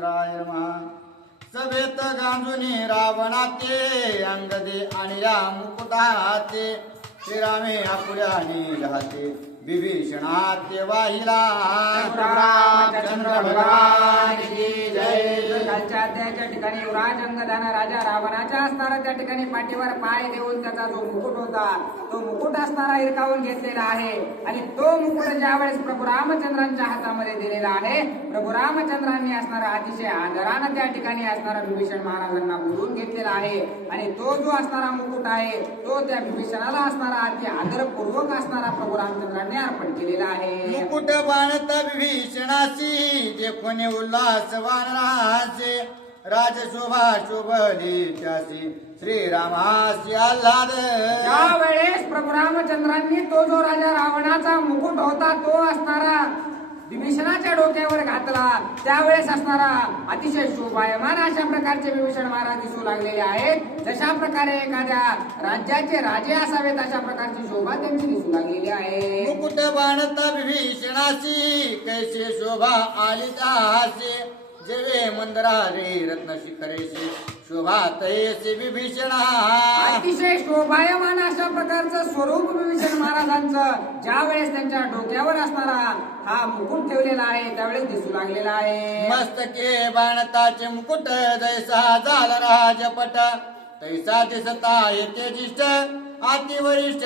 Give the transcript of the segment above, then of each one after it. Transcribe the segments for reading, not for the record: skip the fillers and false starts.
रामचंद्राय नमः. सभेत गांजुनी रावणाचे अंगदे आणि या मुकुटाचे श्रीरामे आपुल्याने राहते विभीषणाचे वाहिला रामचंद्र भगवान की जय. खालच्या अध्यायाच्या ठिकाणी युवराज अंगदानं राजा रावणाच्या असणारा त्या ठिकाणी पाठीवर पाय देऊन त्याचा जो मुकुट होता तो मुकुट असणारा हिरकावून घेतलेला आहे आणि तो मुकुट ज्यावेळेस प्रभू रामचंद्रांच्या हातामध्ये दिलेला आहे प्रभू रामचंद्रांनी असणारा अतिशय आदरानं त्या ठिकाणी असणारा विभीषण महाराजांना बोलून घेतलेला आहे आणि तो जो असणारा मुकुट आहे तो त्या विभीषणाला असणारा अति आदरपूर्वक असणारा प्रभू रामचंद्रांनी अर्पण केलेला आहे. मुकुट बाणत विभीषणाशी जे कोणी उल्हास वानराचे राजशोभा शोभली त्याशी श्रीरामासी आल्हाद. त्यावेळेस प्रभू रामचंद्रांनी तो जो राजा रावणाचा मुकुट होता तो असणारा विभीषणाच्या डोक्यावर घातला त्यावेळेस असणारा अतिशय शोभायमान अशा प्रकारचे विभीषण महाराज दिसू लागलेले आहेत. जशा प्रकारे एखाद्या राज्याचे राजे असावेत अशा प्रकारची शोभा त्यांची दिसू लागलेली आहे. मुकुट बाणत विभीषणाशी कैसे शोभा आली त्याशी जेवे मंदरारे रत्न शिखरेशी शोभा तैसे विभीषणा. अतिशय शोभायमान अशा प्रकारचं स्वरूप विभीषण महाराजांचं ज्या वेळेस त्यांच्या डोक्यावर असणारा हा मुकुट ठेवलेला आहे त्यावेळेस दिसू लागलेला आहे. मस्तके बाणताचे मुकुट जैसा झाला राजपट तैसा दिसता येते जिष्ट अतिवरिष्ठ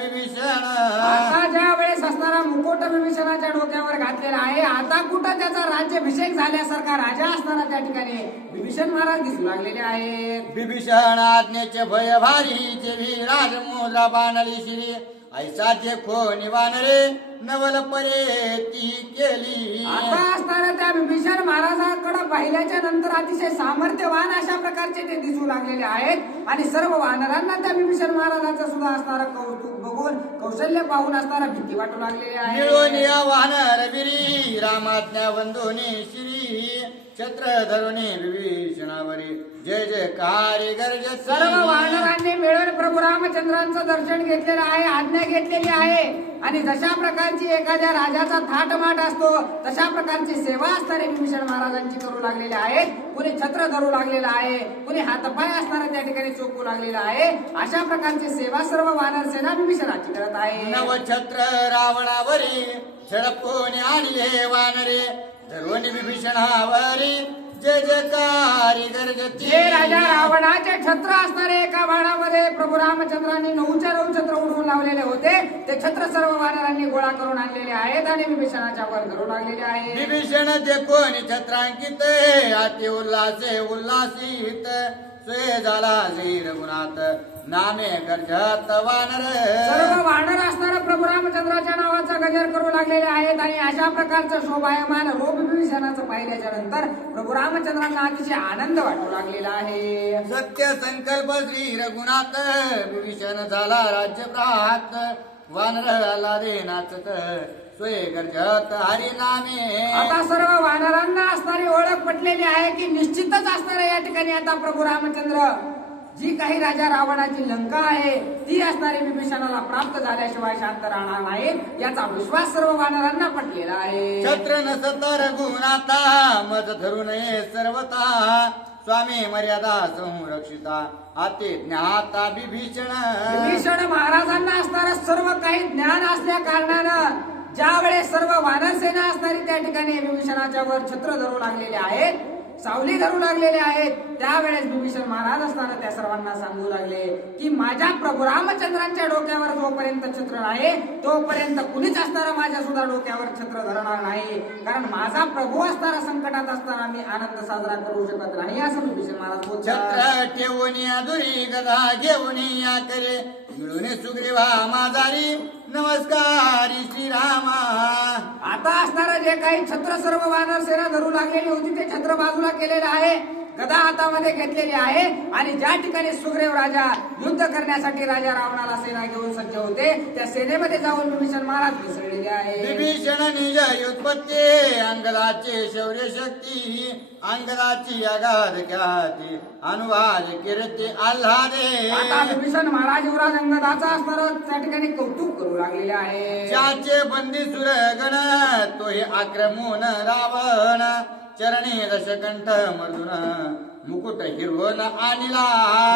विभीषण. आता ज्या वेळेस असणारा मुकुट विभीषणाच्या डोक्यावर घातलेला आहे आता कुठं त्याचा राज्याभिषेक झाल्यासारखा राजा असणारा त्या ठिकाणी विभीषण महाराज दिसू लागलेले आहेत. विभीषण आज्ञेचे भय भारी जेवी राजमुद्रा बाणली श्री ऐसा देखो निवानरे नवल परे ती केली. आता असणाऱ्या त्या विभीषण महाराजांकडे पाहिल्याच्या नंतर अतिशय सामर्थ्यवान अशा प्रकारचे ते दिसू लागलेले आहेत आणि सर्व वानरांना त्या विभीषण महाराजांचं सुद्धा असणारा कौतुक बघून कौशल्य पाहून असणारा भीती वाटू लागलेली आहे. मिळून या वानर विरी रामाज्ञा वंदोनी श्री छत्र धरुणी विभीषणावरी जय जय कार्य गरज. सर्व वानरांनी मिळून प्रभू रामचंद्रांचं दर्शन घेतलेलं आहे आज्ञा घेतलेली आहे आणि जशा प्रकारची एखाद्या राजाचा थाटमाट असतो तशा प्रकारची सेवा असणारे विभीषण महाराजांची करू लागलेले आहेत. कुणी छत्र धरू लागलेला आहे कुणी हातपाय असणारा त्या ठिकाणी चोकू लागलेला आहे. अशा प्रकारची सेवा सर्व वानर सेना विभीषणाची करत आहे. नवछत्र रावणावरी झडपून आणले वानरे धरून विभीषणावरी जय जयकारी गरजती. जे राजा रावणाचे छत्र असणारे एका बाणामध्ये प्रभू रामचंद्रांनी 9च्या 9 छत्र उडवून लावलेले होते ते छत्र सर्व वानरांनी गोळा करून आणलेले आहेत आणि विभीषणाच्या वर धरू लागलेले आहेत. विभीषण देखोनी छत्रांकित अति उल्हासे उल्हासित स्वय झाला श्री रघुनाथ नामे गरजत वानर. सर्व वानर असणारा प्रभू रामचंद्राच्या नावाचा गजर करू लागलेले आहेत आणि अशा प्रकारचं शोभायमान रूप विभीषणाचं पाहिल्याच्या नंतर प्रभू रामचंद्रांना अतिशय आनंद वाटू लागलेला आहे. सत्य संकल्प श्री रघुनाथ विभीषण झाला राज्य प्रात वानर आला रे नाचत स्वय गरजत हरी नामे. आता सर्व वानरांना असणारी ओळख पटलेली आहे की निश्चितच असणाऱ्या या ठिकाणी आता प्रभू रामचंद्र जी काही राजा रावणाची लंका आहे ती असणारी विभीषणाला प्राप्त झाल्याशिवाय शांत राहणार नाही याचा विश्वास सर्व वानरांना पटलेला आहे. छत्र नसत रघुनाथा मज धरू नये सर्वता स्वामी मर्यादा संरक्षिता अति ज्ञाता विभीषण. विभीषण महाराजांना असणारं सर्व काही ज्ञान असल्या कारणानं ज्या वेळेस सर्व वानर सेना असणारी त्या ठिकाणी विभीषणाच्या वर छत्र धरू लागलेले आहेत सावली धरू लागलेले आहेत त्यावेळेस विभीषण महाराज असताना त्या सर्वांना सांगू लागले की माझ्या प्रभू रामचंद्रांच्या डोक्यावर जोपर्यंत छत्र आहे तोपर्यंत कुणीच असणारा माझ्या सुद्धा डोक्यावर छत्र धरणार नाही कारण माझा प्रभू असणारा संकटात असताना मी आनंद साजरा करू शकत नाही असं विभीषण महाराज बोलतात. छत्र ठेवून दुरी गदा घेऊन या करे मिळून सुग्रीवा माझारी नमस्कारी श्रीरामा. आता असणारं जे काही छत्र सर्व वानर सेना धरू लागलेली होती ते छत्र बाजूला केलेलं आहे गदा हातामध्ये घेतलेली आहे आणि ज्या ठिकाणी सुग्रीव राजा युद्ध करण्यासाठी राजा रावणाला सेना घेऊन सज्ज होते त्या सेनेमध्ये जाऊन विभीषण महाराज मिसळलेले आहे. विभीषण निज युत्पत्ती अंगदाचे शौर्य शक्ती अंगदाची अगाध ख्याती अनुवाद कीर्ती आल्हादे. आता विभीषण महाराज युवराज अंगदाचा असणारं त्या ठिकाणी कौतुक करू लागलेले आहे. ज्याचे बंदी सुरगण तोही आक्रमून रावण चरणी दशकंठ मर्दुन मुकुट हिरवून आणला.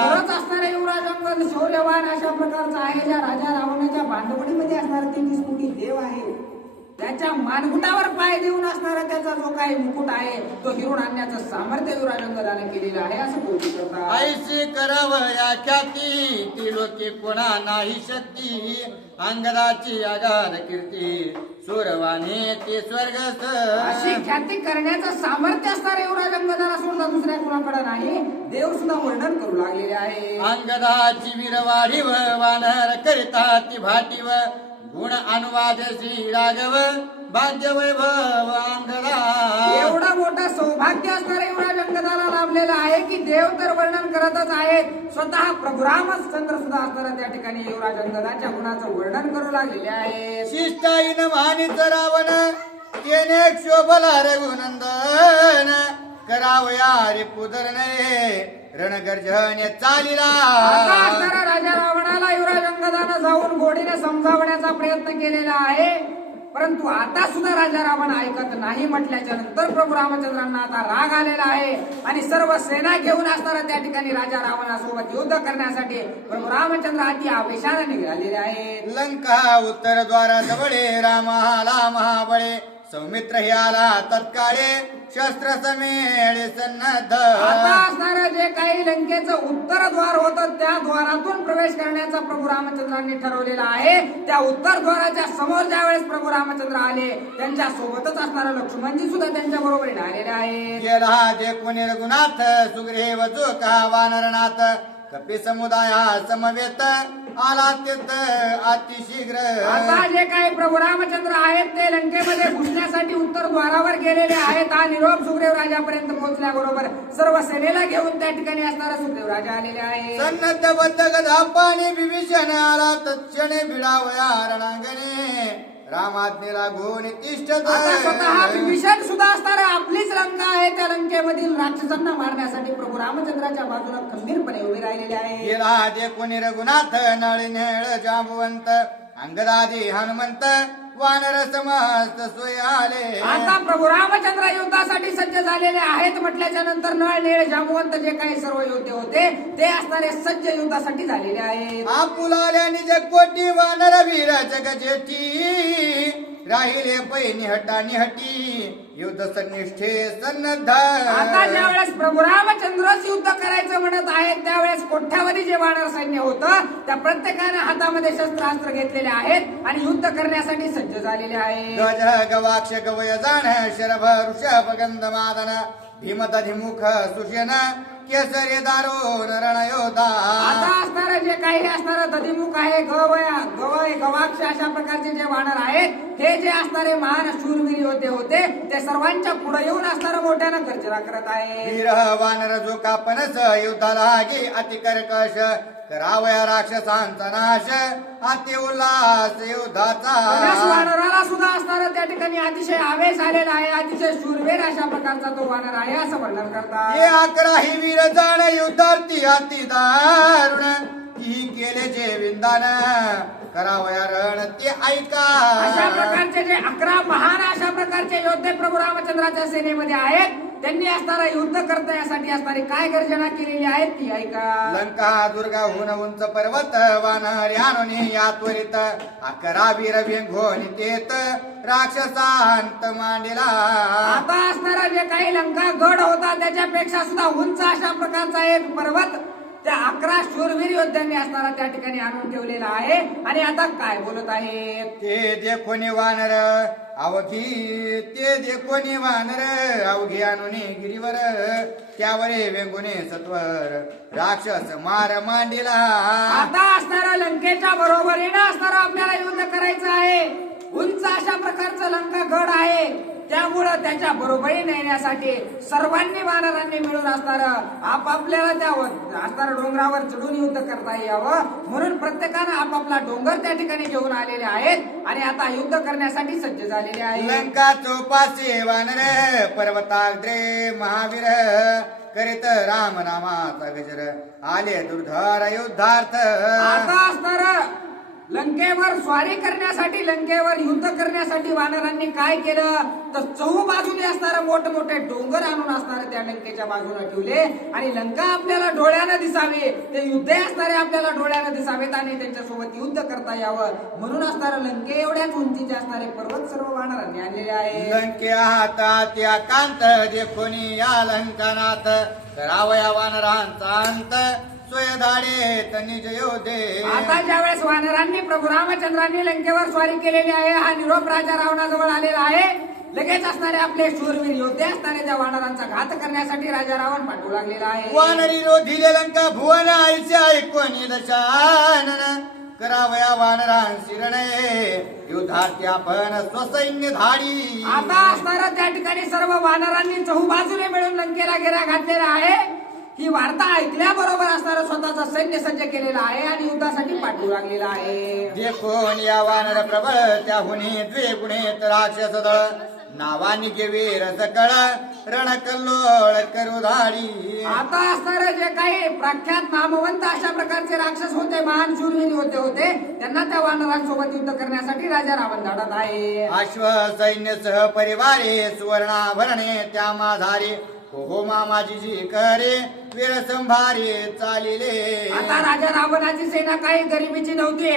खरंच असणारा युवराज अंगद शौर्यवान अशा प्रकारचा आहे. ज्या राजा रावणाच्या भांडवडीमध्ये असणारा 33 कोटी देव आहे, त्याच्या मानगुटावर पाय देऊन असणारा त्याचा जो काही मुकुट आहे तो हिरून आणण्याचं सामर्थ्य युवराज अंगदाने केलेलं आहे असं बोलू करतात. ऐशी करावया ख्याती ती लोके कोणा नाही शक्ती. अंगदाची आगाध कीर्ती सुरवाणी ते स्वर्गस्थ. अशी ख्याती करण्याचं सामर्थ्य असणाऱ्या युवराज अंगदाला सोडता दुसऱ्या कोणाकडे नाही. देव सुद्धा वर्णन करू लागलेले आहे. अंगदाची वीरवाढीव वानर करिता ती भाटीव. गुण अनुवाद श्री राघव भाग्य वैभव अंगदा. एवढं मोठं सौभाग्य असणाऱ्या युवराज अंगदाला लाभलेलं आहे की देव तर वर्णन करतच आहेत, स्वतः प्रभू रामचंद्र सुद्धा असणारा त्या ठिकाणी युवराज अंगदाच्या गुणाचं वर्णन करू लागलेले आहे. शिष्टाईन मानित रावण केने शोभला रघुनंदन. करावया रे पुदरने रणगर्जने चालिला. आता असणारा राजा रावणाला युवराज अंगदानं जाऊन गोडीने समजावण्याचा प्रयत्न केलेला आहे, परंतु आता सुद्धा राजा रावण ऐकत नाही. म्हटल्याच्या नंतर प्रभू रामचंद्रांना आता राग आलेला आहे आणि सर्व सेना घेऊन असणारा त्या ठिकाणी राजा रावणासोबत युद्ध करण्यासाठी प्रभू रामचंद्र अति आवेशाने निघालेले आहेत. लंका उत्तर द्वाराजवळे रामाला महाबळे. सौमित्र हे आला तत्काळे शस्त्र समेळे सन्नद्ध. आता असणारं जे काही लंकेचं उत्तर द्वार होतं त्या द्वारातून प्रवेश करण्याचा प्रभू रामचंद्रांनी ठरवलेला आहे. त्या उत्तर द्वाराच्या समोर ज्या वेळेस प्रभू रामचंद्र आले त्यांच्या सोबतच असणारा लक्ष्मणजी सुद्धा त्यांच्या बरोबर आलेले आहे. गेला जे कोणी रघुनाथ सुग्रीव जो का वानरनाथ. कपी समुदाया समवेत आला तेत अतिशीघ्र. आता जे काही प्रभू रामचंद्र आहेत ते लंकेमध्ये घुसण्यासाठी उत्तर द्वारावर गेलेले आहेत. हा निरोप सुग्रीव राजापर्यंत पोहोचल्याबरोबर सर्व सेनेला घेऊन त्या ठिकाणी असणारा सुग्रीव राजा आलेले आहे. सन्नद्ध बद्ध गदा पाणी विभीषण आला तत्क्षणे भिडावया रणांगणे. रामाज्ञेला लागून तिष्ठत. आता स्वतः विभीषण सुद्धा असणारा आपलीच लंका आहे त्या लंकेमधील राक्षसांना मारण्यासाठी प्रभू रामचंद्राच्या बाजूला खंबीरपणे उभे राहिलेले आहे. गेला जे कोणी रघुनाथ नळिनेळ जांबवंत. अंगदादी हनुमंत वानर समस्त सोय आले. आता प्रभू रामचंद्र युद्धासाठी सज्ज झालेले आहेत. म्हटल्याच्या नंतर नळ नीळ जांबवंत जे काही सर्व योद्धे होते ते असणारे सज्ज युद्धासाठी झालेले आहेत. आपुलाल्या निज कोटी वानर वीर जगजेठी. राहिले पै निहटा निहटी युद्ध सन्निष्ठे सन्नद्ध. आता ज्या वेळेस प्रभू रामचंद्रच युद्ध करायचं म्हणत आहेत त्यावेळेस कोठ्यावधी जे वानर सैन्य होतं त्या प्रत्येकाने हातामध्ये शस्त्रास्त्र घेतलेले आहेत आणि युद्ध करण्यासाठी सज्ज झालेले आहे. गज गवाक्ष गवय जाण शरभ ऋषभ गंध मादन. भीमदधिमुख सुषेन केसरी दारुण रणयोधा. आता असणारं जे काही असणारं दधिमुख आहे गवय गवाक्ष अशा प्रकारचे जे वानर आहेत हे जे असणारे महान शूरवीर योद्धे होते ते सर्वांच्या पुढे येऊन असणारं मोठ्यानं गर्जना करत आहे. वीर वानर जो कापनस युद्धाला गे अति कर्कश. करावया राक्षसांचा नाश अति उल्हास युद्धाचा. वानराला सुद्धा असणारं त्या ठिकाणी अतिशय आवेश आलेला आहे. अतिशय शूरवीर अशा प्रकारचा तो वानर आहे असं वर्णन करतात. हे 11 ही वीर जाण युद्धार्थी अति दारुण. ती केले जे विंदान करावया रण ते ऐका. अशा प्रकारचे जे 11 महान अशा प्रकारचे योद्धे प्रभू रामचंद्राच्या सेनेमध्ये आहेत त्यांनी असणारा युद्ध करण्यासाठी असणारी काय गर्जना केलेली आहे ती ऐका. लंका दुर्गा हुन उंच पर्वत वानर यानोनी या त्वरित. 11 वीर व्यंगोनी तेत राक्षसांत मांडला. आता असणारा जे काही लंका गड होता त्याच्यापेक्षा सुद्धा उंच अशा प्रकारचा एक पर्वत त्या 11 शूरवीर योद्ध्यांनी असणारा त्या ठिकाणी आणून ठेवलेला आहे. आणि आता काय बोलत आहेत ते देखोनी वानर अवघी. ते देखोनी वानर अवघी आणूनी गिरीवर. त्यावरे वेंगुने सत्वर राक्षस मार मांडिला. आता असणारा लंकेच्या बरोबरीनं असणारा आपल्याला युद्ध करायचं आहे. उंच अशा प्रकारचा लंका गड आहे त्यामुळं त्याच्या बरोबरी नेण्यासाठी सर्वांनी वानरांनी मिळून असणारं आपापल्याला त्या असणाऱ्या डोंगरावर चढून युद्ध करता यावं म्हणून प्रत्येकानं आपापला डोंगर त्या ठिकाणी घेऊन आलेले आहेत आणि आता युद्ध करण्यासाठी सज्ज झालेले आहेत. लंका चौपासे वानर पर्वताग्रे महावीर. करीत राम नामाचा गजर आले दुर्धर युद्धार्थ. आता असणारं लंकेवर स्वारी करण्यासाठी, लंकेवर युद्ध करण्यासाठी वानरांनी काय केलं तर चहूबाजूने असणारे मोठमोठे डोंगर आणून असणारे त्या लंकेच्या बाजूला ठेवले आणि लंका आपल्याला डोळ्यानं दिसावे, ते युद्धे असणारे आपल्याला डोळ्यानं दिसावेत आणि त्यांच्यासोबत युद्ध करता यावं म्हणून असणारे लंके एवढ्याच उंचीचे असणारे पर्वत सर्व वानरांनी आणलेले आहे. लंके हातात या कांत देखोनी या लंकनाथ करावया वानरांचा अंत सोय धाडे निज योधे. आता ज्या वेळेस वानरांनी प्रभू रामचंद्रांनी लंकेवर स्वारी केलेली आहे, हा निरोप राजा रावणाजवळ आलेला आहे. लगेच असणारे आपले शूरवीर योद्धे असणारे त्या वानरांचा घात करण्यासाठी राजा रावण पाठवू लागलेला आहे. वानरी रोधिले लंका भुवन आईचे ऐकोनी दशानन करावया वानरां शिरणे युद्धात आपण स्वसैन्य धाडी. आता असणारा त्या ठिकाणी सर्व वानरांनी चहूबाजूने मिळून लंकेला घेरा घातलेला आहे. ही वार्ता ऐकल्याबरोबर असणारं स्वतःचा सैन्य सज्ज केलेला आहे आणि युद्धासाठी पाठवू लागलेला आहे. जे कोण या वानर प्रबळ त्याहुनी द्विगुणित राक्षस दळ नावानी वीर सकळ रणकल्लोळ करू धाडी. आता असणारे जे काही प्रख्यात नामवंत अशा प्रकारचे राक्षस होते, महान शूरवीर होते त्यांना त्या वानरांसोबत युद्ध करण्यासाठी राजा रावण धाडत आहे. अश्व सैन्य सह परिवारे सुवर्णाभरणे त्या माधारी हो मामाजी जी करे वीर संभारी चालिले. आता राजा रावणाची सेना काही गरिबीची नव्हती.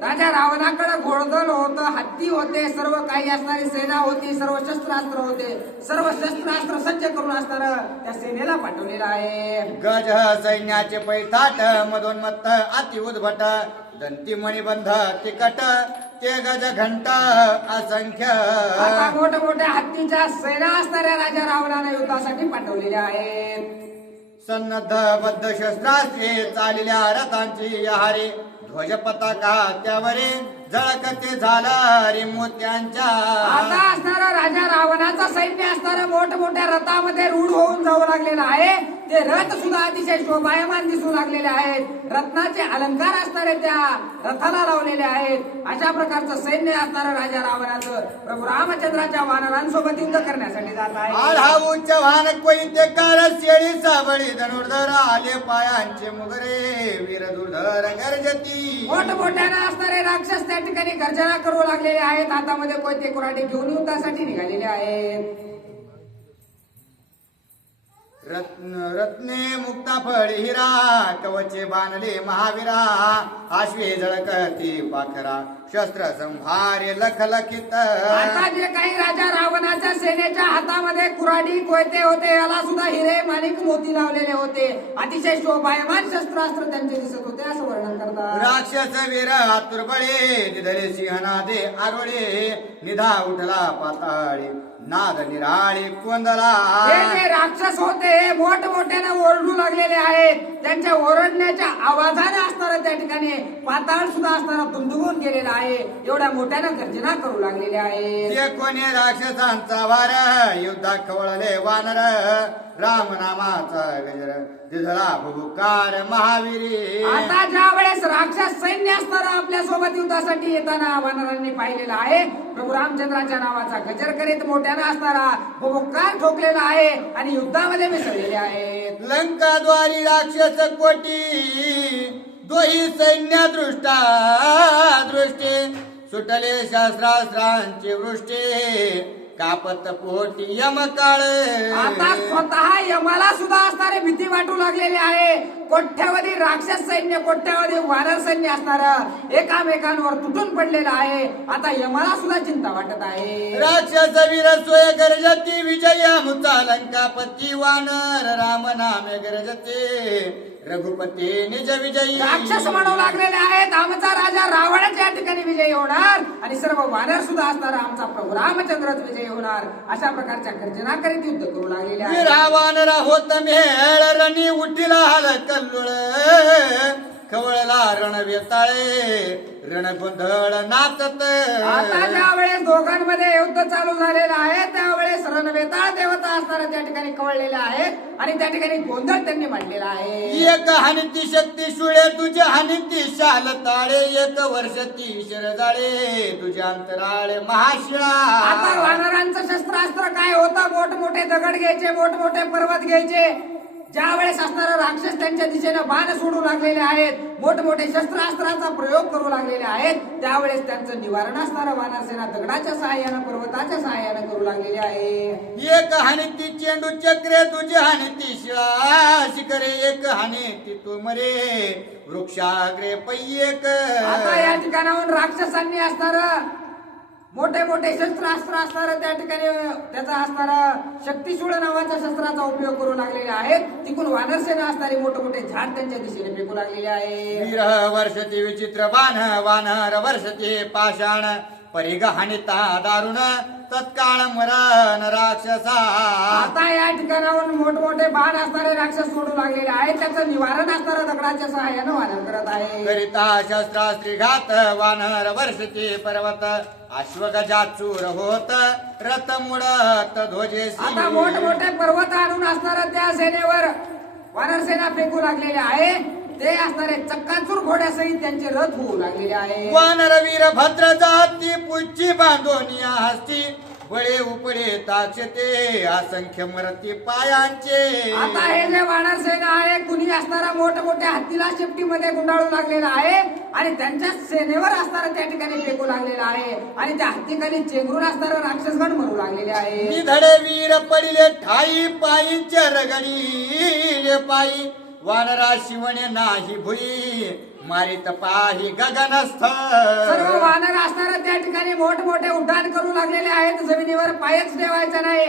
राजा रावणाकडे घोडदळ होतं, हत्ती होते, सर्व काही असणारी सेना होती, सर्व शस्त्रास्त्र होते, सर्व शस्त्रास्त्र सज्ज करून असणार त्या सेनेला पाठवलेलं आहे. गज सैन्याचे पैठाट मधोन्मत्त अति उद्भट दंती मणिबंध तिकट ते गज घंट असंख्य. आता मोठमोठ्या हत्तीच्या सेना असणाऱ्या राजा रावणाने युद्धासाठी पाठवलेल्या आहेत. सन्नद्ध बद्ध शस्त्रास्त्रे चाललेल्या रथांची यहारे ध्वज पताका त्यावरे जळकते झाला रे मोत्यांच्या. आता असणारा राजा रावणाचा सैन्य असणाऱ्या मोठमोठ्या रथामध्ये रूढ होऊन जाऊ लागलेला आहे. ते रथ सुद्धा अतिशय शोभायमान दिसू लागलेले आहेत. रत्नाचे अलंकार असणारे त्या रथाला लावलेले आहेत. अशा प्रकारचं सैन्य असणारं राजा रावणाचं प्रभू रामचंद्राच्या वानरांसोबत युद्ध करण्यासाठी जात आहे. आढा उच्च वाहन कोणते कार शेळी साबळी धनुर्धर आले पायांचे मुगरे वीर दुर्धर गर्जती. मोठमोठ्यानं असणारे राक्षस त्या ठिकाणी गर्जना करू लागलेले आहेत. हातामध्ये कोयते कुऱ्हाडी घेऊन युद्धासाठी निघालेले आहेत. रत्ने मुक्ता फळ हिरा कवचे बांधले महावीरा आश्वे जळकती पाखरा शस्त्र संभारे लखलखित. आता जे काही राजा रावणाच्या सेनेच्या हातामध्ये कुऱ्हाडी कोयते होते, याला सुद्धा हिरे माणिक मोती लावलेले होते. अतिशय शोभायमान शस्त्रास्त्र त्यांचे दिसत होते असं वर्णन करतात. राक्षस वीर आतुरबळे दिधले सिंहनादे आरोळे निधा उठला पाताळी नाद निराळी कोंदला. हे जे राक्षस होते मोठमोठ्याने ओरडू लागलेले आहेत. त्यांच्या ओरडण्याच्या आवाजाने असणारं त्या ठिकाणी पाताळ सुद्धा असणारा दुमदुमून गेलेला आहे. एवढ्या मोठ्यानं गर्जना करू लागलेले आहे. ते कोणी राक्षसांचा वार युद्धात खवळले वानर राम नामाचा गजर दिधला भुकार महावीरी. आता ज्या वेळेस राक्षस सैन्य असणारा आपल्या सोबत युद्धासाठी येताना वानरांनी पाहिलेला आहे. प्रभू रामचंद्राच्या नावाचा गजर करीत मोठ्यानं असणारा भुकार ठोकलेला आहे आणि युद्धामध्ये मिसळलेले आहेत. लंकाद्वारी राक्षस कोटी दोही सैन्य दृष्टा दृष्टी सुटले शास्त्रास्त्रांची वृष्टी कापत पोटी यमकाळ. आता स्वतः यमाला सुद्धा असणारे भीती वाटू लागलेली आहे. कोट्यावधी राक्षस सैन्य, कोट्यावधी वानर सैन्य असणार एकामेकांवर तुटून पडलेलं आहे. आता यमाला सुद्धा चिंता वाटत आहे. राक्षस वीर सोय गरजती विजय मुचा लंकापती वानर राम नामे गरजते रघुपती निज विजयी. राक्षस म्हणू लागलेले आहेत आमचा राजा रावणच या ठिकाणी विजयी होणार आणि सर्व वानर सुद्धा असणार आमचा प्रभू रामचंद्रच विजयी होणार. अशा प्रकारच्या गर्जना करीत युद्ध करू लागलेले आहेत. वीरा वानरा होत मेळ रणी उठिला हाल कल्लोळ खवळला रण वेताळे रण गोंधळ नाचत. आता ज्या वेळेस दोघांमध्ये युद्ध चालू झालेलं आहे त्यावेळेस रणवेताळ देवता असणाऱ्या त्या ठिकाणी कवळलेल्या आहेत आणि त्या ठिकाणी गोंधळ त्यांनी मांडलेला आहे. एक हानिती शक्ती शुळे तुझे हानिती शाल ताळे एक वर्ष ती शिरजाळे तुझे अंतराळे महाशिळा. आता वानरांचं शस्त्रास्त्र काय होतं? मोठमोठे दगड घ्यायचे, मोठमोठे पर्वत घ्यायचे, ज्या वेळेस असणारे राक्षस त्यांच्या दिशेने बाण सोडू लागलेले आहेत, मोठमोठे शस्त्रास्त्राचा प्रयोग करू लागलेले आहेत, त्यावेळेस त्यांचं निवारण असणारं वानरसेना दगडाच्या सहाय्यानं, पर्वताच्या सहाय्यानं करू लागलेले आहे. एक हानी ती चेंडू चक्रे, तुझी हानी ती शिळा शिखरे, एक हानी ती तुमरे वृक्षाग्रे पैयक. आता या ठिकाणाहून राक्षसांनी असणारं मोठे मोठे शस्त्रास्त्र असणारं त्या ठिकाणी त्याचा असणारा शक्तिशूळ नावाच्या शस्त्राचा उपयोग करू लागलेले आहेत. तिकून वानरसेना असणारे मोठे मोठे झाड त्यांच्या दिशेने फेकू लागलेले आहे. वीर वर्षती विचित्र बाण, वानर वर्षती पाषाण, परिग हानिता दारुण, तत्काळ मरण राक्षसा. आता या ठिकाणाहून मोठमोठे बाण असणारे राक्षस सोडू लागलेले आहेत. त्याचं निवारण असणारं दगडाच्या सहाय्यानं वानर करत आहे. करिता शस्त्रास्त्री घात, वानर वर्षती पर्वत, अश्वगजाचूर होत, रथ मुडत ध्वजेसी. आता मोठमोठे पर्वत आणून असणारं त्या सेनेवर वानरसेना फेकू लागलेले आहे. ते असणारे चक्काचूर घोड्यासहित त्यांचे रथ होऊ लागलेले आहे. वानर वीर भद्र जाती, पुच्ची बांधोनिया हस्ती, बळे उपडे ताक्षते, असंख्य मरती पायांचे. आता हे जे वानरसेना आहे, कुणी असणारा मोठमोठ्या हत्तीला शेपटीमध्ये गुंडाळू लागलेला आहे आणि त्यांच्या सेनेवर असणारं त्या ठिकाणी फेकू लागलेला आहे आणि त्या हत्तीखाली चेंगरून असणारं राक्षसगण मरू लागलेले आहे. निधडे वीर पडिले ठाई, पायींच्या रगडी पायी, वानरा शिवणे नाही भुई, मारित पाही गगनस्थ. सर्व वानर असणारं त्या ठिकाणी मोठमोठे उड्डाण करू लागलेले आहेत. जमिनीवर पायच ठेवायचा नाही.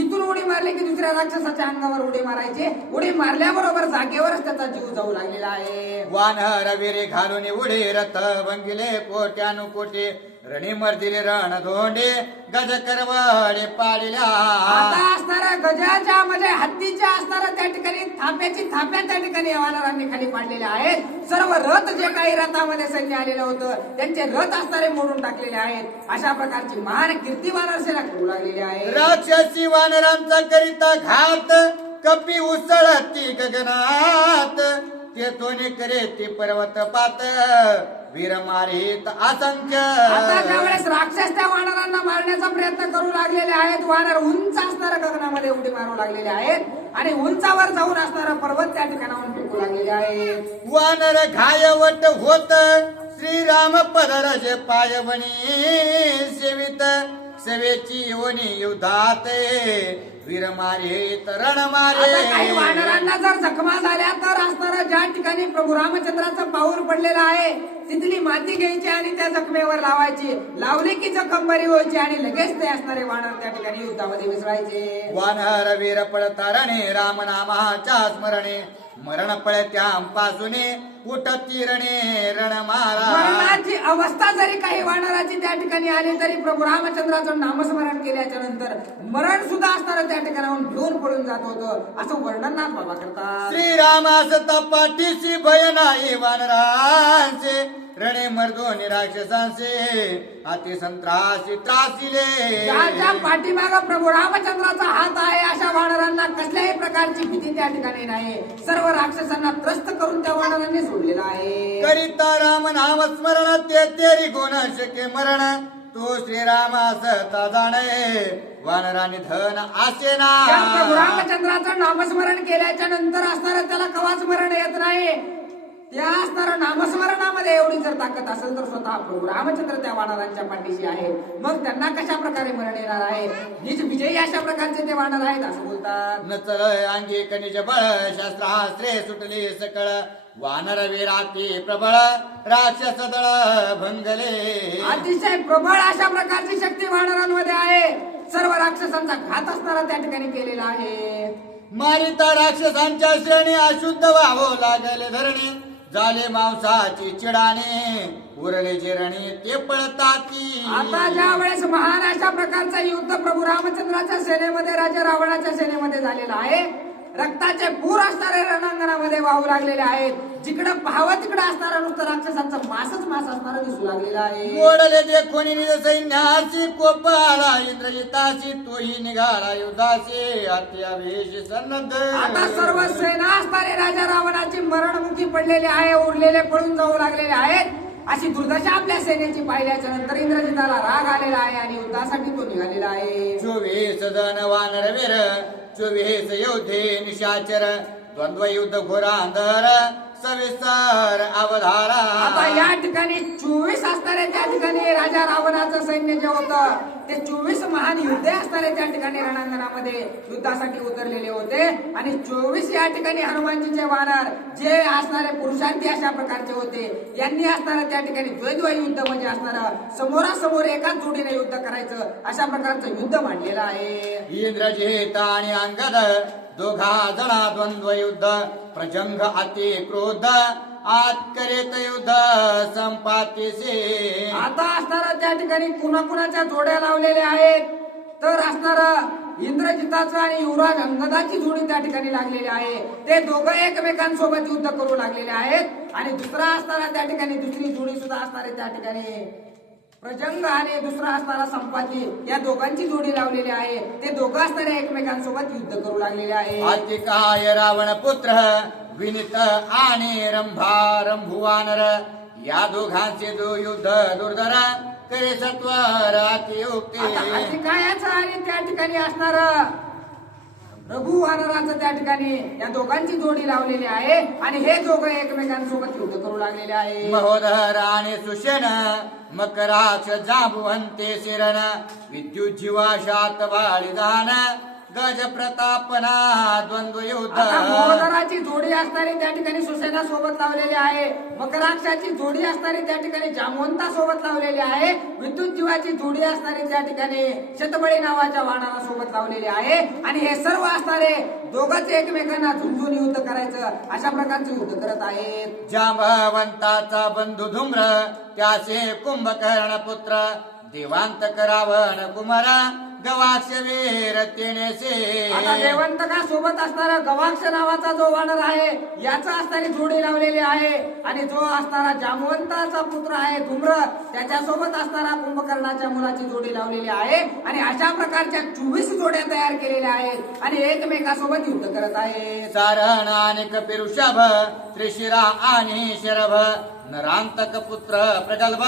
इथून उडी मारली की दुसऱ्या राक्षसाच्या अंगावर उडी मारायची. उडी मारल्याबरोबर जागेवरच त्याचा जीव जाऊ लागलेला आहे. वानर वीरे घालून उडे, रथ भंगिले कोट्यानुकोटे, रणी मर्दिले रण धोंडे, गज करवडे पाडिल्या. आता असणाऱ्या गजाच्या म्हणजे हत्तीच्या असणाऱ्या त्या ठिकाणी थाप्याची थाप्या त्या ठिकाणी वानरांनी खाली पाडलेल्या आहेत. सर्व रथ जे काही रथामध्ये सैन्य आलेलं होतं त्यांचे रथ असणारे मोडून टाकलेले आहेत. अशा प्रकारची महान कीर्ती वानरसेना करू लागलेली आहे. राक्षसी वानरांचा करिता घात, कपी उसळती गगनात, तेथून करे ती पर्वत पात, वीर मारित असंख्य. आता ज्यावेळेस राक्षस त्या वानरांना मारण्याचा प्रयत्न करू लागलेले आहेत, वानर उंच असणाऱ्या गगनामध्ये उडी मारू लागलेले आहेत आणि उंचावर जाऊन असणारा पर्वत त्या ठिकाणाहून फेकू लागलेले आहेत. वानर घायवट होत, श्रीराम पदरजे पायवणी सेवित, सेवेची योनी युधात, वीर मारित रण मारे. आता काही वानरांना जर जखमा झाल्या तर असणारं ज्या ठिकाणी प्रभू रामचंद्राचं पाऊल पडलेलं आहे तिथली माती घ्यायची आणि त्या जखमेवर लावायची. लावली की जखम बरी व्हायची आणि लगेच ते असणारे वानर त्या ठिकाणी युद्धामध्ये मिसळायचे. वानर वीर पळता रणे, राम नामाच्या स्मरणे, मरण पळत्यांपासून उठती रणे रण मारा. मरणाची अवस्था जरी काही वानराची त्या ठिकाणी आली तरी प्रभू रामचंद्राचं नामस्मरण केल्याच्या नंतर मरण सुद्धा असणारं त्या ठिकाणाहून घेऊन पळून जात होतं असं वर्णन नाथ बाबा करतात. श्रीरामास पाठीशी भय नाही वानरांचे, रणे मर्दोनी राक्षसांचे, अति संत्रासी त्रासिले. ज्याच्या पाठीमाग प्रभू रामचंद्राचा हात आहे अशा वानरांना कसल्याही प्रकारची भीती त्या ठिकाणी नाही. सर्व राक्षसांना त्रस्त करून त्या वानरांनी सोडलेला आहे. करिता राम नाम स्मरण, ते तेरी गुण शके मरण, तो श्रीरामास जाणे, वानरांनी धन असे ना. प्रभू रामचंद्राचं नामस्मरण केल्याच्या नंतर असणारं त्याला कवाच मरण येत नाही. त्या असणाऱ्या नामस्मरणामध्ये एवढी जर ताकद असेल तर स्वतः प्रभू रामचंद्र त्या वानरांच्या पाठीशी आहे. मग त्यांना कशा प्रकारे मरण येणार आहे? निज विजयी अशा प्रकारचे ते वानर आहेत असं बोलतात. नचळ अंगी कनिज बळ, शस्त्रास्त्रे सुटली सकळ, वानर वीराती प्रबळ, राक्षस दळ भंगले. अतिशय प्रबळ अशा प्रकारची शक्ती वानरांमध्ये आहे. सर्व राक्षसांचा घात असणारा त्या ठिकाणी केलेला आहे. मारिता राक्षसांच्या श्रेणी, अशुद्ध व्हावं लागले धरणी, झाले मांसाची चिडाणे, उरले जिरणी ते पळताती. आता ज्या वेळेस महान अशा प्रकारचं युद्ध प्रभू रामचंद्राच्या सेनेमध्ये राजा रावणाच्या सेनेमध्ये झालेलं आहे, रक्ताचे पूर असणारे रणांगणामध्ये वाहू लागलेले आहेत. जिकडं पाहावं तिकडं असणारा नुसतं राक्षसांचा मासच मास असणारा दिसू लागलेला आहे. मोडले देखून निज सैन्याची, कोप आला इंद्रजिताची, तोही निघाला युद्धाशी, अत्यावेश सन्नद्ध. आता सर्व सेना असणारे राजा रावणाची मरणमुखी पडलेले आहे, उरलेले पळून जाऊ लागलेले आहेत. अशी दुर्दशा आपल्या सेनेची पाहिल्याच्या नंतर इंद्रजिताला राग आलेला आहे आणि युद्धासाठी तो निघालेला आहे. 24 जण वानर वीर, 24 योधे निशाचर, द्वंद्व युद्ध घोरांदर सविस्तर अवधारा. आता या ठिकाणी 24 असणारे त्या ठिकाणी राजा रावणाचं सैन्य जे होतं ते 24 महान युद्धे असणारे त्या ठिकाणी रणांगणामध्ये युद्धासाठी उतरलेले होते आणि 24 या ठिकाणी हनुमानजीचे वानर जे असणारे पुरुषार्थी अशा प्रकारचे होते यांनी असणारं त्या ठिकाणी द्वैद्व युद्ध म्हणजे असणारं समोरासमोर एकाच जोडीने युद्ध करायचं अशा प्रकारचं युद्ध मांडलेलं आहे. इंद्रजित आणि अंगद दोघा जणा द्वंद्व युद्ध प्रजंग अति क्रोध आत करीत युद्ध संपातीसे. आता असणारा त्या ठिकाणी कुणाकुणाच्या जोड्या लावलेल्या आहेत तर असणारा इंद्रजिताचं आणि युवराज अंगदाची जोडी त्या ठिकाणी लागलेली आहे. ते दोघं एकमेकांसोबत युद्ध करू लागलेले आहेत आणि दुसरा असणारा त्या ठिकाणी दुसरी जोडी सुद्धा असणारे त्या ठिकाणी प्रजंग आणि दुसरा असणारा संपाती या दोघांची जोडी लावलेली आहे. ते दोघं असणारे एकमेकांसोबत युद्ध करू लागलेले आहे. अतिकाय रावण पुत्र विनित आणि रंभा रंभुवानर या दोघांचे युद्ध दुर्धर करे सत्वर अतियुक्ती. अतिकायाचं आणि त्या ठिकाणी असणार रघु वानराचं त्या ठिकाणी या दोघांची जोडी लावलेली आहे आणि हे दोघं एकमेकांसोबत युद्ध करू लागलेले आहे. महोदर आणि सुषेण मकराक्ष जांबुवंते शिरण विद्युत जीवाशात बाळीदान गज प्रतापना द्वंद्व युद्ध. महोदराची जोडी असणारी त्या ठिकाणी सुसेना सोबत लावलेली आहे. मकराक्षाची जोडी असणारी त्या ठिकाणी जामवंता सोबत लावलेली आहे. विद्युत जीवाची जोडी असणारी त्या ठिकाणी शतबळी नावाच्या वाहनाला सोबत लावलेली आहे आणि हे सर्व असणारे दोघंच एकमेकांना झुंजून युद्ध करायचं अशा प्रकारचे युद्ध करत आहेत. जांबवंताचा बंधू धूम्र त्याचे कुंभकर्ण पुत्र देवांत रावण कुमार गवाक्ष वीर तेनेसे. आता देवंतका सोबत असणारा गवाक्ष नावाचा जो वानर आहे याचा असणारी जोडी लावलेली आहे आणि जो असणारा जामवंताचा पुत्र आहे धूम्र त्याच्यासोबत असणारा कुंभकर्णाच्या मुलाची जोडी लावलेली आहे आणि अशा प्रकारच्या 24 जोड्या तयार केलेल्या आहेत आणि एकमेकासोबत युद्ध करत आहेत. सारण आणि कपिरुषभ त्रिशिरा आणि शरभ नरांतक पुत्र प्रगल्भ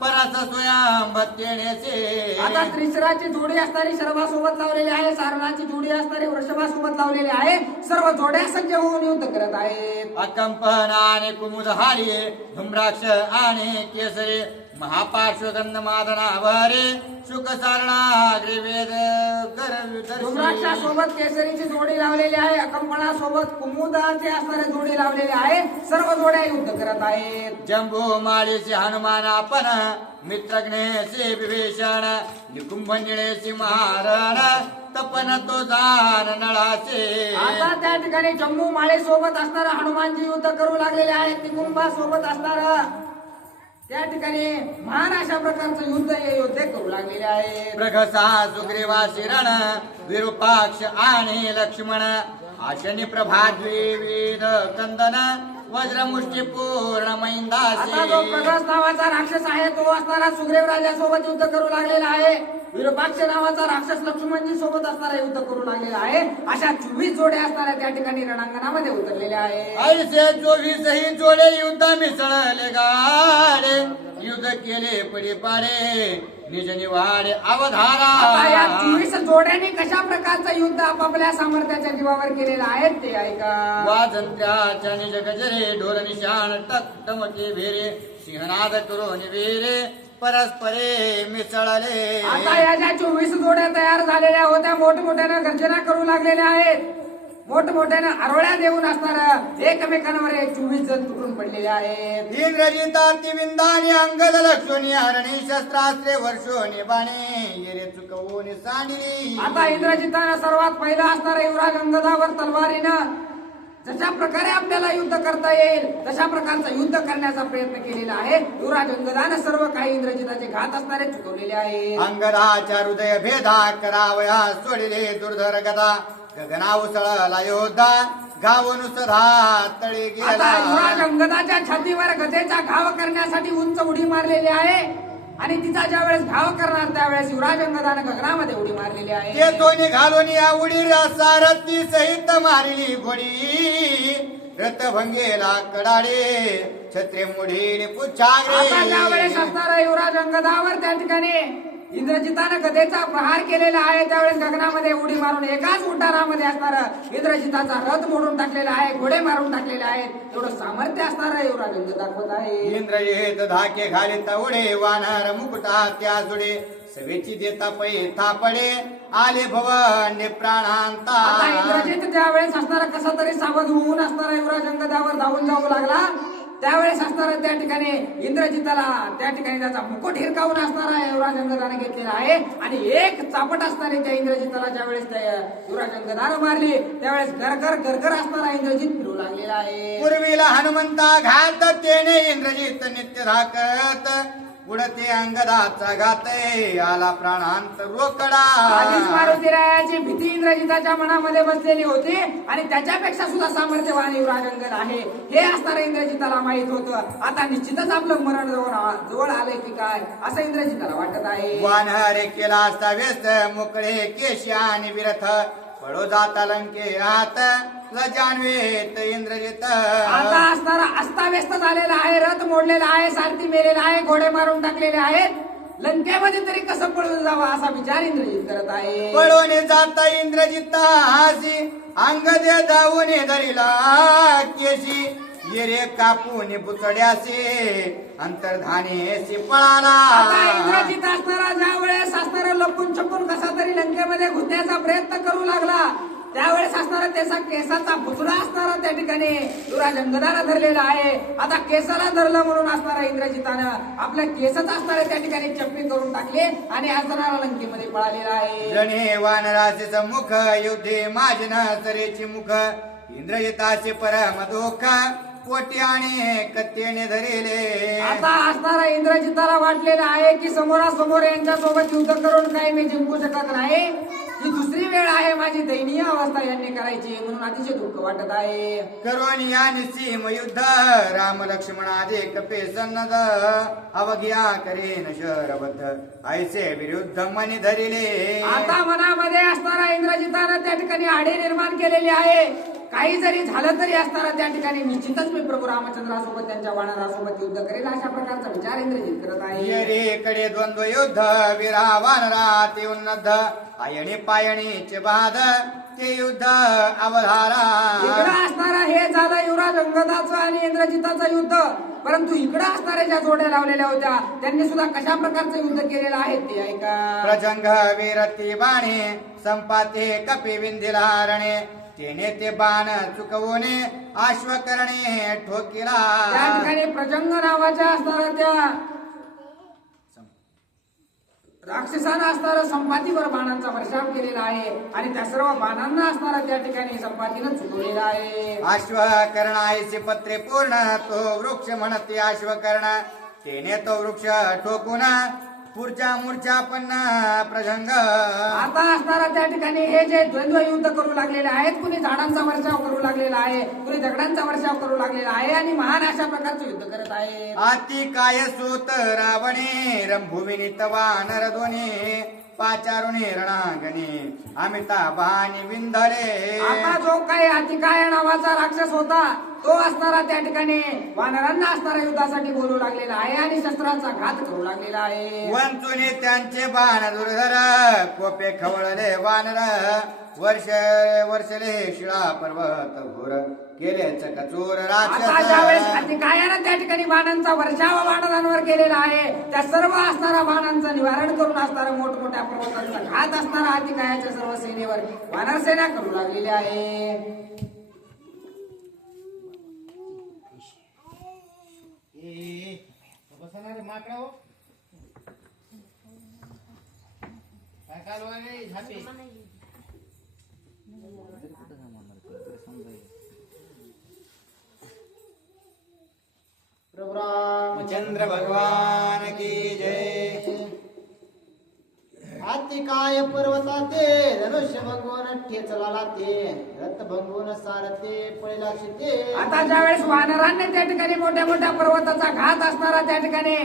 परस स्वयं तेनेसे. आता त्रिशिराची जोडी असणारी शरभासोबत लावलेली आहे. सारणाची जोडी असणारी वृषभासोबत लावलेली आहे. सर्व जोड्या सज्ज होऊन युद्ध करत आहेत. अकंपन आणि कुमुदहारी धुम्राक्ष आणि केसरी महापार्श्वगंध मादनावरे शुक सारणाग्री वेद धुम्राक्षा सोबत केसरीची जोडी लावलेली आहे. अकंपणा सोबत कुमुदाची असणारी जोडी लावलेली आहे. सर्व जोड्या युद्ध करत आहेत. जंबू माळीचे हनुमान आपण मित्रज्ञेचे विभीषण निकुंभ निळेचे महारण तपन तो जान नळाचे. आता त्या ठिकाणी जम्मू माळे सोबत असणारा हनुमानजी युद्ध करू लागलेले आहेत. निकुंभा सोबत असणारा त्या ठिकाणी महान अशा प्रकारचं युद्ध हे योद्धे करू लागलेले आहे. प्रघसा सुग्रीवा शिरण विरूपाक्ष आणि लक्ष्मण आशनी प्रभाद्विविध कंदन वज्रमुष्टी पूर्ण मैंदासी. आता जो प्रघस नावाचा राक्षस आहे तो असणारा सुग्रीव राजासोबत युद्ध करू लागलेला आहे. विरूपाक्ष नावाचा राक्षस लक्ष्मणजी सोबत असणारा युद्ध करू लागलेला आहे. अशा 24 जोड्या असणाऱ्या त्या ठिकाणी रणांगणामध्ये उतरलेल्या आहे. ऐसे 24 जोडे युद्ध मिसळले गाडे युद्ध केले पडी पाडे निज निवाडे अवधारा. आता या 24 जोड्यांनी कशा प्रकारचं युद्ध आपापल्या सामर्थ्याच्या जीवावर केलेलं आहे ते ऐका. वाजंत्र्याच्या निज गजरे ढोल निशाण टक टमके भेरे सिंहनाद करून वीरे परस्परे मिसळले. आता या ज्या 24 जोड्या तयार झालेल्या होत्या मोठमोठ्यानं गर्जना करू लागलेल्या आहेत. मोठमोठ्यानं आरोळ्या देऊन असणार एकमेकांवर 24 जण तुटून पडलेले आहेत. इंद्रजिताती विंदानी अंगद लक्ष्मणी हरणी शस्त्रास्त्रे वर्षोनी बाणे येरे चुकवून सांडली. आता इंद्रजितानं सर्वात पहिला असणारा युवराज अंगदावर तलवारीनं जशा प्रकारे आपल्याला युद्ध करता येईल तशा प्रकारचं युद्ध करण्याचा प्रयत्न केलेला आहे. युवराज अंगदानं सर्व काही इंद्रजिताचे घात असणारे चुकवलेले आहे. अंगदाच्या हृदय भेदा करावया सोडिले दुर्धर गदा गगना उसळला योद्धा घावून सधा तळी आता गेला. युवराज अंगदाच्या छातीवर गजेचा घाव करण्यासाठी उंच उडी मारलेली आहे आणि तिचा ज्या वेळेस घाव करणार त्यावेळेस युवराज अंगदानं गगनामध्ये उडी मारलेली आहे. ते दोन्ही घालून या उडीला सारथी सहित मारली घोडी रथभंगेला कडाडे छत्रे मुढीने आता ज्या वेळेस पुच्छागरे. असणारा युवराज अंगदावर त्या ठिकाणी इंद्रजितानं गदेचा प्रहार केलेला आहे त्यावेळेस गगनामध्ये उडी मारून एकाच उड्डाणामध्ये असणार इंद्रजिताचा रथ मोडून टाकलेला आहे, घोडे मारून टाकलेले आहेत. एवढं सामर्थ्य असणार युवराज अंगद दाखवत आहे. इंद्रजित धाके घालित उडे वानर मुकुटा त्या जुडे सवेची देता पै थापडे आले भवन प्राणांता. आता इंद्रजित ज्यावेळेस असणारा कसा तरी सावध होऊन असणारा युवराज अंगदावर धावून जाऊ लागला त्यावेळेस असणारा त्या ठिकाणी इंद्रजिताला त्या ठिकाणी त्याचा मुकुट हिरकावून असणारा युवराज अंगदाने घेतलेला आहे आणि एक चापट असणारी त्या इंद्रजिताला ज्यावेळेस त्या युवराज अंगदानं मारली त्यावेळेस गरगर गरगर असणारा इंद्रजित फिरू लागलेला आहे. पूर्वीला हनुमंता घात तेने इंद्रजित नित्य धाकत उडते अंगदाचा घात आला प्राणांत रोकडा. आधीच मारुतीरायाची भीती इंद्रजिताच्या मनामध्ये बसलेली होती आणि त्याच्यापेक्षा सुद्धा सामर्थ्यवान युवराज अंगद आहे हे असणाऱ्या इंद्रजिताला माहित होतं. आता निश्चितच आपलं मरण जवळ आलंय की काय असं इंद्रजिताला वाटत आहे. वानरे केला असता व्यस्त मोकळे केशी आणि विरथ पळो जाता लंके हात जाणवेत इंद्रजित. आता असणारा अस्ताव्यस्त झालेला आहे, रथ मोडलेला आहे, सारथी मेलेला आहे, घोडे मारून टाकलेले आहेत. लंकेमध्ये तरी कसं पळून जावं असा विचार इंद्रजित करत आहे. पळून जाता इंद्रजित हासी अंगदे धावून धरिला केशी येरे कापून बुचड्यासे अंतर्धानेसी पळाला. आता इंद्रजित असणारा ज्या वेळेस असणारा लपून छपून कसा तरी लंकेमध्ये घुसण्याचा प्रयत्न करू लागला त्यावेळेस असणारा त्याचा केसाचा बुचडा असणारा त्या ठिकाणी युवराज अंगदाला धरलेला आहे. आता केसाला धरलं म्हणून असणारा इंद्रजितानं आपल्या केसच असणाऱ्या त्या ठिकाणी चप्पी करून टाकले आणि असणारा लंकेमध्ये पळालेला आहे. जणे वानराचे सम्मुख युद्धे माझे नरेची मुख इंद्रजिताचे परम दुःख पोटी आणि कत्तेने धरिले. आता असणारा इंद्रजिताला वाटलेला आहे की समोरासमोर यांच्या सोबत युद्ध करून काही मी जिंकू शकत नाही. ही दुसरी वेळ आहे माझी दयनीय अवस्था यांनी करायची म्हणून अतिशय दुःख वाटत आहे. करून या निसीम युद्ध राम लक्ष्मण आदे कपे सन्नद अवघ्या करेन शरबद्ध ऐसे विरुद्ध मनी धरिले. आता मनामध्ये असणारा इंद्रजितानं त्या ठिकाणी आडे निर्माण केलेली आहे. काही जरी झालं तरी असताना त्या ठिकाणी निश्चितच मी प्रभू रामचंद्रासोबत त्यांच्या वानरासोबत युद्ध करेल अशा प्रकारचा विचार इंद्रजित करत आहे. कडे द्वंद्व युद्ध वीरा वानरा ते उन्नद्ध आयणी पायणीचे बाध ते युद्ध अवधारा. इकडं असणारा हे झालं युवराज अंगदाचं आणि इंद्रजिताचं युद्ध. परंतु इकडं असणाऱ्या ज्या जोड्या लावलेल्या होत्या त्यांनी सुद्धा कशा प्रकारचं युद्ध केलेलं आहे ते ऐका. प्रजंग वीरती बाणे संपाते कपी विंदिला रणे तेने ते बाण चुकवणे आश्वकरणे ठोकिला. त्या ठिकाणी प्रजंग नावाच्या असणाऱ्या त्या राक्षसानं असणारा संपातीवर बाणांचा वर्षाव केलेला आहे आणि त्या सर्व बाणांना असणारा त्या ठिकाणी संपातीनं चुकवलेला आहे. आश्वकरणायचे पत्रे पूर्ण तो वृक्ष म्हणते आश्वकर्ण तेने तो वृक्ष ठोकून पुढच्या मूर्छा पण प्रजंग. आता असणारा त्या ठिकाणी हे जे द्वंद्व युद्ध करू लागलेले आहेत कुणी झाडांचा वर्षाव करू लागलेला आहे कुणी दगडांचा वर्षाव करू लागलेला आहे आणि महान अशा प्रकारचे युद्ध करत आहे. आती काय सूत रावणे रंभूविनी तवा नरध्वनी पाचारुणे रणांगणे अमिताभानी विंधले. आता जो काही अतिकाय नावाचा राक्षस होता तो असणारा त्या ठिकाणी वानरांना असणाऱ्या युद्धासाठी बोलू लागलेला आहे आणि शस्त्रांचा घात करू लागलेला आहे. वंचुने त्यांचे बाण दुर्धर कोपे खवळले वानर वर्षले शिळा पर्वत घोर केले चकचोर आता ज्यावेळेस राक्षस. अतिकायानं त्या ठिकाणी बाणांचा वर्षाव वानरांवर केलेला आहे त्या सर्व असणारा बाणांचं निवारण करून असणारा मोठमोठ्या पर्वतांचा घात असणारा अतिकायाच्या सर्व सेनेवर वानर सेना करू लागलेली आहे. प्रभु रामचंद्र भगवान की जय. हाती काय पर्वताते धनुष्य भंगून ठेचला ते रथ भंगून सारते पळला शिते. आता ज्यावेळेस वानरांनी त्या ठिकाणी मोठ्या मोठ्या पर्वताचा घात असणारा त्या ठिकाणी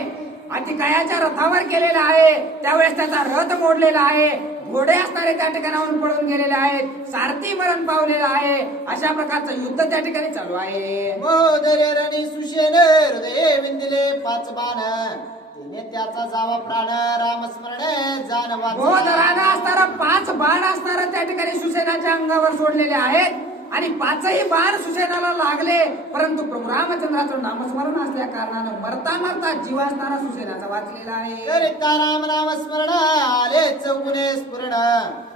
अतिकायाच्या रथावर केलेला आहे त्यावेळेस त्याचा रथ मोडलेला आहे, घोडे असणारे त्या ठिकाणाहून पळून गेलेले आहेत, सारथी मरण पावलेला आहे. अशा प्रकारचं युद्ध त्या ठिकाणी चालू आहे. महोदरे रणी सुशेन हृदये विंदिले पाच बाण तिने त्याचा जावा प्राण रामस्मरण जाण वाचा मोहदरानं असणारा 5 बाण असणारा त्या ठिकाणी सुसेनाच्या अंगावर सोडलेले आहेत आणि 5ही बाण सुसेनाला लागले, परंतु प्रभू रामचंद्राचं नामस्मरण असल्या कारणानं मरता मरता जीव असणारा सुसेनाचा वाचलेला आहे. करिता राम नामस्मरण आले चौगुणे स्फुरण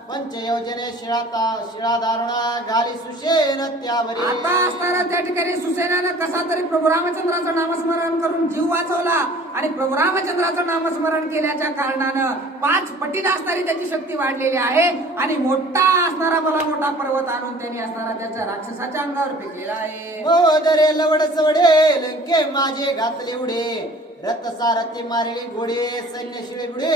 पंचयोजने शिळा दारुण घाली सुशेन त्यावरी. आता असताना त्या ठिकाणी सुसेनानं कसा तरी प्रभू रामचंद्राचं नामस्मरण करून जीव वाचवला आणि प्रभू रामचंद्राचं नामस्मरण केल्याच्या कारणानं 5 पटीने असणारी त्याची शक्ती वाढलेली आहे आणि मोठा असणारा भला मोठा पर्वत आणून त्यांनी असणारा त्याच्या राक्षसाच्या अंगावर फेकलेला आहे. हो दरे लवड चवडे लंके माझे घातले उडे रथ सारथी मारली घोडे सैन्य शिळे गुडे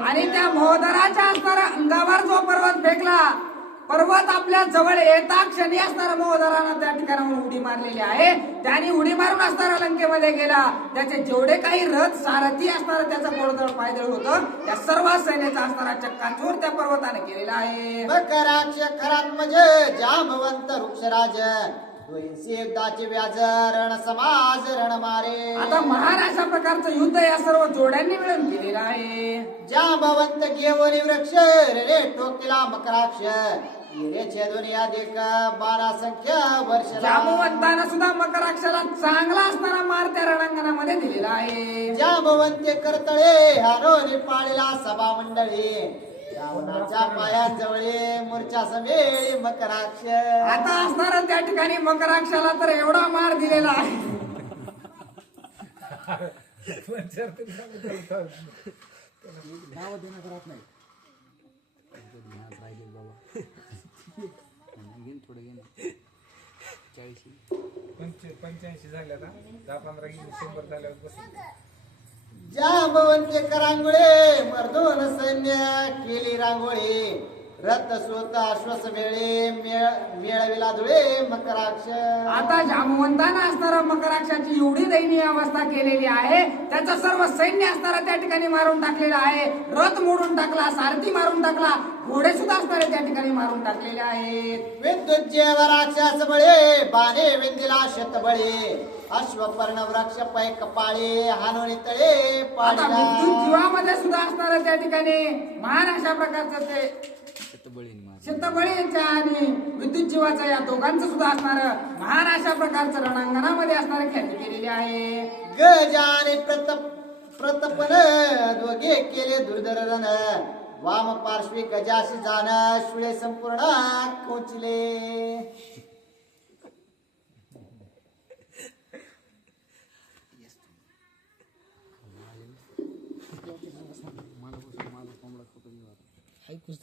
आणि त्या महोदराच्या असणाऱ्या अंगावर जो पर्वत फेकला, पर्वत आपल्या जवळ येता क्षणी असणारा महोदरानं त्या ठिकाणाहून उडी मारलेली आहे. त्याने उडी मारून असणारा लंकेमध्ये गेला. त्याचे जेवढे काही रथ सारथी असणारं त्याचं गोडदळ पायदळ होतं त्या सर्व सैन्याचा असणारा चक्काचूर त्या पर्वताने केलेला आहे. मकराक्ष खरात म्हणजे जांबवंत वृक्षराज युद्धाचे व्याज रण समाज रण मारे. आता महान अशा प्रकारचं युद्ध या सर्व जोड्यांनी मिळून केलेलं आहे. जांबवंत घेऊन वृक्ष रे टोकिला मकराक्ष रे छेदून या देख बारा संख्या वर्ष. जांबवंतानं सुद्धा मकराक्षाला चांगला असणारा मार त्या रणांगणामध्ये दिलेला आहे. जांबवंते करतळे हारोनी पाळीला सभा मंडळी रावणाच्या पायाजवळे मूर्छा समेळी मकराक्ष. आता असणारा त्या ठिकाणी मकराक्षाला तर एवढा मार दिलेला आहे. पंच्याऐंशी झाल्या आता 10-15 100 झाल्यावर बस. जांबवंते करांगोळे मर्दोन सैन्य केली रांगोळी रथ स्वत अश्वस वेळे मेळविला धुळे मकराक्ष. आता जांबवंतानं असणारा मकराक्षाची एवढी दयनीय अवस्था केलेली आहे, त्याचं सर्व सैन्य असणारा त्या ठिकाणी मारून टाकलेलं आहे. रथ मोडून टाकला, सारथी मारून टाकला, घोडे सुद्धा असणारे त्या ठिकाणी मारून टाकलेले आहेत. विद्युत जेव राक्षस बळे बाणे विंदिला शतबळे अश्वपर्ण वृक्ष पै कपाळे हानोनी तळे आता विद्युत पाडला. जीवामध्ये सुद्धा असणारं त्या ठिकाणी महान अशा प्रकारचं ते शेतबळीच्या आणि विद्युत जीवाचा या दोघांचं सुद्धा असणारं महान अशा प्रकारचं रणांगणामध्ये असणारी ख्याती केलेली आहे. गजाने प्रतपन दोघे केले दुर्धरण वाम पार्श्वी गजाशी जाण शुळे संपूर्ण कोचले.